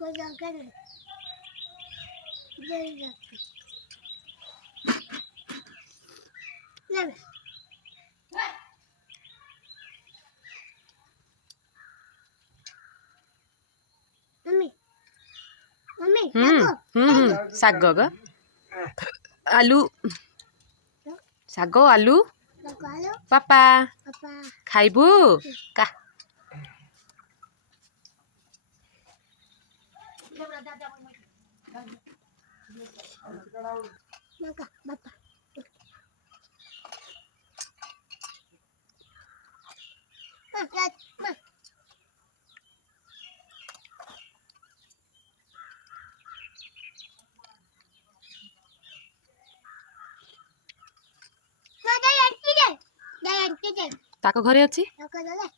कोई जाकर जल्दी जाके ले मम्मी मम्मी ଶାଗ ଗ ଆଲୁ ଶାଗ ଆଲୁ Halo, ପାପା Papa. ଖାଇବୁ କା Maka, Bapak. Lihat, Ma. Ma, dah yang tiga. ତାଙ୍କ ଘରେ ଅଛି Aku dah.